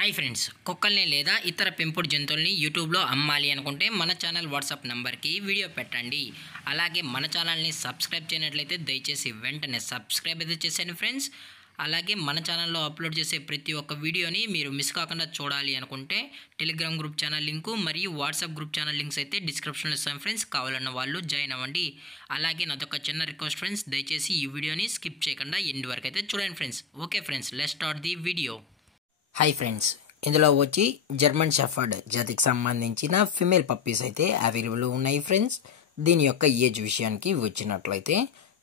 Hi friends, కుక్కల్ని లేదా ఇతర పెంపుడు జంతువుల్ని యూట్యూబ్లో అమ్మాలి అనుకుంటే మన ఛానల్ వాట్సాప్ నెంబర్కి వీడియో పెట్టండి. అలాగే మన ఛానల్ని సబ్స్క్రైబ్ చేయనట్లయితే దయచేసి వెంటనే సబ్స్క్రైబ్ అయితే చేసేయండి ఫ్రెండ్స్. అలాగే మన ఛానల్లో అప్లోడ్ చేసే ప్రతి ఒక్క వీడియోని మీరు మిస్ కాకుండా చూడాలి అనుకుంటే టెలిగ్రామ్ గ్రూప్ ఛానల్ లింకు మరియు వాట్సాప్ గ్రూప్ ఛానల్ లింక్స్ అయితే డిస్క్రిప్షన్లో ఇస్తాను ఫ్రెండ్స్. కావాలన్న వాళ్ళు జాయిన్ అవ్వండి. అలాగే నాదొక చిన్న రిక్వెస్ట్ ఫ్రెండ్స్, దయచేసి ఈ వీడియోని స్కిప్ చేయకుండా ఎండ్ వరకు అయితే చూడండి friends. Okay friends, let's start the video. Hi friends, ఇందులో వచ్చి జర్మన్ షెఫర్డ్ జాతికి సంబంధించిన ఫిమేల్ పప్పీస్ అయితే అవైలబుల్ ఉన్నాయి ఫ్రెండ్స్. దీని యొక్క ఏజ్ విషయానికి వచ్చినట్లయితే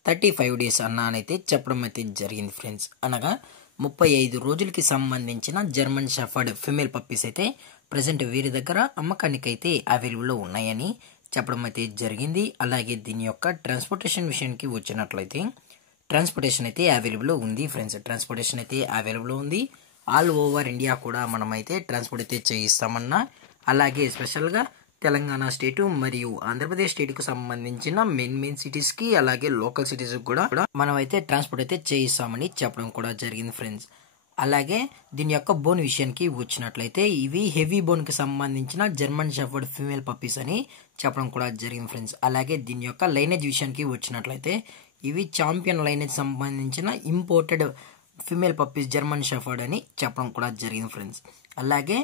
35 డేస్ అన్నానైతే చెప్పడం అయితే జరిగింది ఫ్రెండ్స్. అనగా 35 రోజులకి సంబంధించిన జర్మన్ షెఫర్డ్ ఫిమేల్ పప్పీస్ అయితే ప్రజెంట్ వీరి దగ్గర అమ్మకానికి అయితే అవైలబుల్లో ఉన్నాయని చెప్పడం అయితే జరిగింది. అలాగే దీని యొక్క ట్రాన్స్పోర్టేషన్ విషయానికి వచ్చినట్లయితే ట్రాన్స్పోర్టేషన్ అయితే అవైలబుల్ ఉంది ఫ్రెండ్స్. ట్రాన్స్పోర్టేషన్ అయితే అవైలబుల్ ఉంది. ఆల్ ఓవర్ ఇండియా కూడా మనమైతే ట్రాన్స్పోర్ట్ అయితే చేయిస్తామన్నా. అలాగే స్పెషల్గా తెలంగాణ స్టేటు మరియు ఆంధ్రప్రదేశ్ స్టేట్కి సంబంధించిన మెయిన్ సిటీస్కి అలాగే లోకల్ సిటీస్కి కూడా మనమైతే ట్రాన్స్పోర్ట్ అయితే చేయిస్తామని చెప్పడం కూడా జరిగింది ఫ్రెండ్స్. అలాగే దీని యొక్క బోన్ విషయానికి వచ్చినట్లయితే ఇవి హెవీ బోన్కి సంబంధించిన జర్మన్ షెఫర్డ్ ఫీమేల్ పప్పీస్ అని చెప్పడం కూడా జరిగింది ఫ్రెండ్స్. అలాగే దీని యొక్క లైనేజ్ విషయానికి వచ్చినట్లయితే ఇవి ఛాంపియన్ లైనేజ్ సంబంధించిన imported female puppies German shepherd అని చెప్పడం కూడా జరిగింది ఫ్రెండ్స్. అలాగే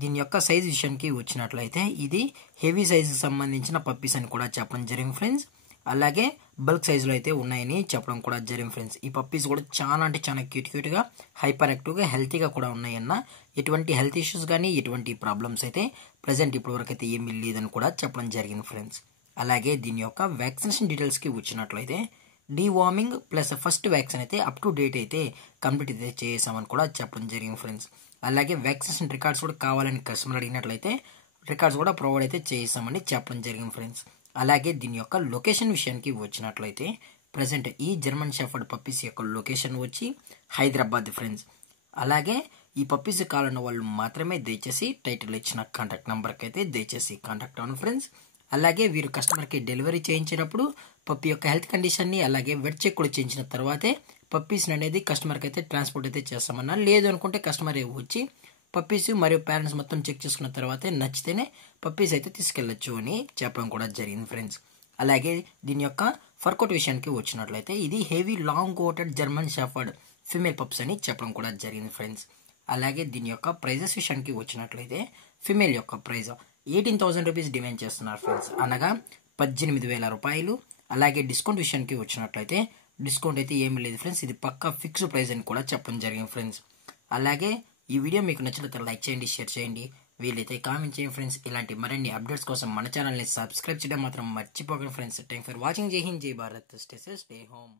దీని యొక్క సైజ్ విషయానికి వచ్చినట్లయితే ఇది హెవీ సైజుకి సంబంధించిన పప్పీస్ అని కూడా చెప్పడం జరిగింది ఫ్రెండ్స్. అలాగే బల్క్ సైజులో అయితే ఉన్నాయని చెప్పడం కూడా జరిగింది ఫ్రెండ్స్. ఈ పప్పీస్ కూడా చాలా అంటే చాలా క్యూట్గా హైపర్ యాక్టివ్గా హెల్తీగా కూడా ఉన్నాయన్న. ఎటువంటి హెల్త్ ఇష్యూస్ కానీ ఎటువంటి ప్రాబ్లమ్స్ అయితే ప్రజెంట్ ఇప్పటి వరకు అయితే ఏమీ లేదని కూడా చెప్పడం జరిగింది ఫ్రెండ్స్. అలాగే దీని యొక్క వ్యాక్సినేషన్ డీటెయిల్స్కి వచ్చినట్లయితే డీవార్మింగ్ ప్లస్ ఫస్ట్ వ్యాక్సిన్ అయితే అప్ టు డేట్ అయితే కంప్లీట్ అయితే చేసామని కూడా చెప్పడం జరిగింది ఫ్రెండ్స్. అలాగే వ్యాక్సినేషన్ రికార్డ్స్ కూడా కావాలని కస్టమర్ అడిగినట్లయితే రికార్డ్స్ కూడా ప్రొవైడ్ అయితే చేసామని చెప్పడం జరిగింది ఫ్రెండ్స్. అలాగే దీని యొక్క లొకేషన్ విషయానికి వచ్చినట్లయితే ప్రజెంట్ ఈ జర్మన్ షెఫర్డ్ పప్పీస్ యొక్క లొకేషన్ వచ్చి హైదరాబాద్ ఫ్రెండ్స్. అలాగే ఈ పప్పీస్ కావాలన్న వాళ్ళు మాత్రమే దయచేసి టైటిల్ ఇచ్చిన కాంటాక్ట్ నెంబర్కి అయితే దయచేసి కాంటాక్ట్ అవ్వండి ఫ్రెండ్స్. అలాగే వీరు కస్టమర్కి డెలివరీ చేయించినప్పుడు పప్పీ యొక్క హెల్త్ కండిషన్ని అలాగే వెట్ చెక్ కూడా చేయించిన తర్వాతే పప్పీస్ని అనేది కస్టమర్కి అయితే ట్రాన్స్పోర్ట్ అయితే చేస్తామన్నా. లేదు అనుకుంటే కస్టమర్ వచ్చి పప్పీస్ మరియు పేరెంట్స్ మొత్తం చెక్ చేసుకున్న తర్వాతే నచ్చితేనే పప్పీస్ అయితే తీసుకెళ్లొచ్చు అని చెప్పడం కూడా జరిగింది ఫ్రెండ్స్. అలాగే దీని యొక్క ఫర్కోట్ విషయానికి వచ్చినట్లయితే ఇది heavy long coated German shepherd female pups అని చెప్పడం కూడా జరిగింది ఫ్రెండ్స్. అలాగే దీని యొక్క ప్రైజెస్ విషయానికి వచ్చినట్లయితే ఫిమేల్ యొక్క ప్రైజ్ 18,000 రూపీస్ డిమాండ్ చేస్తున్నారు ఫ్రెండ్స్, అనగా 18,000 రూపాయలు. అలాగే డిస్కౌంట్ విషయానికి వచ్చినట్లయితే డిస్కౌంట్ అయితే ఏమీ లేదు ఫ్రెండ్స్. ఇది పక్కా ఫిక్స్డ్ ప్రైస్ అని కూడా చెప్పడం జరిగింది ఫ్రెండ్స్. అలాగే ఈ వీడియో మీకు నచ్చినట్లయితే లైక్ చేయండి, షేర్ చేయండి, వీలైతే కామెంట్ చేయండి ఫ్రెండ్స్. ఇలాంటి మరిన్ని అప్డేట్స్ కోసం మన ఛానల్ని సబ్స్క్రైబ్ చేయడం మాత్రం మర్చిపోకండి ఫ్రెండ్స్. Thank for watching. జై హింద్, జై Bharat, stay safe, stay home.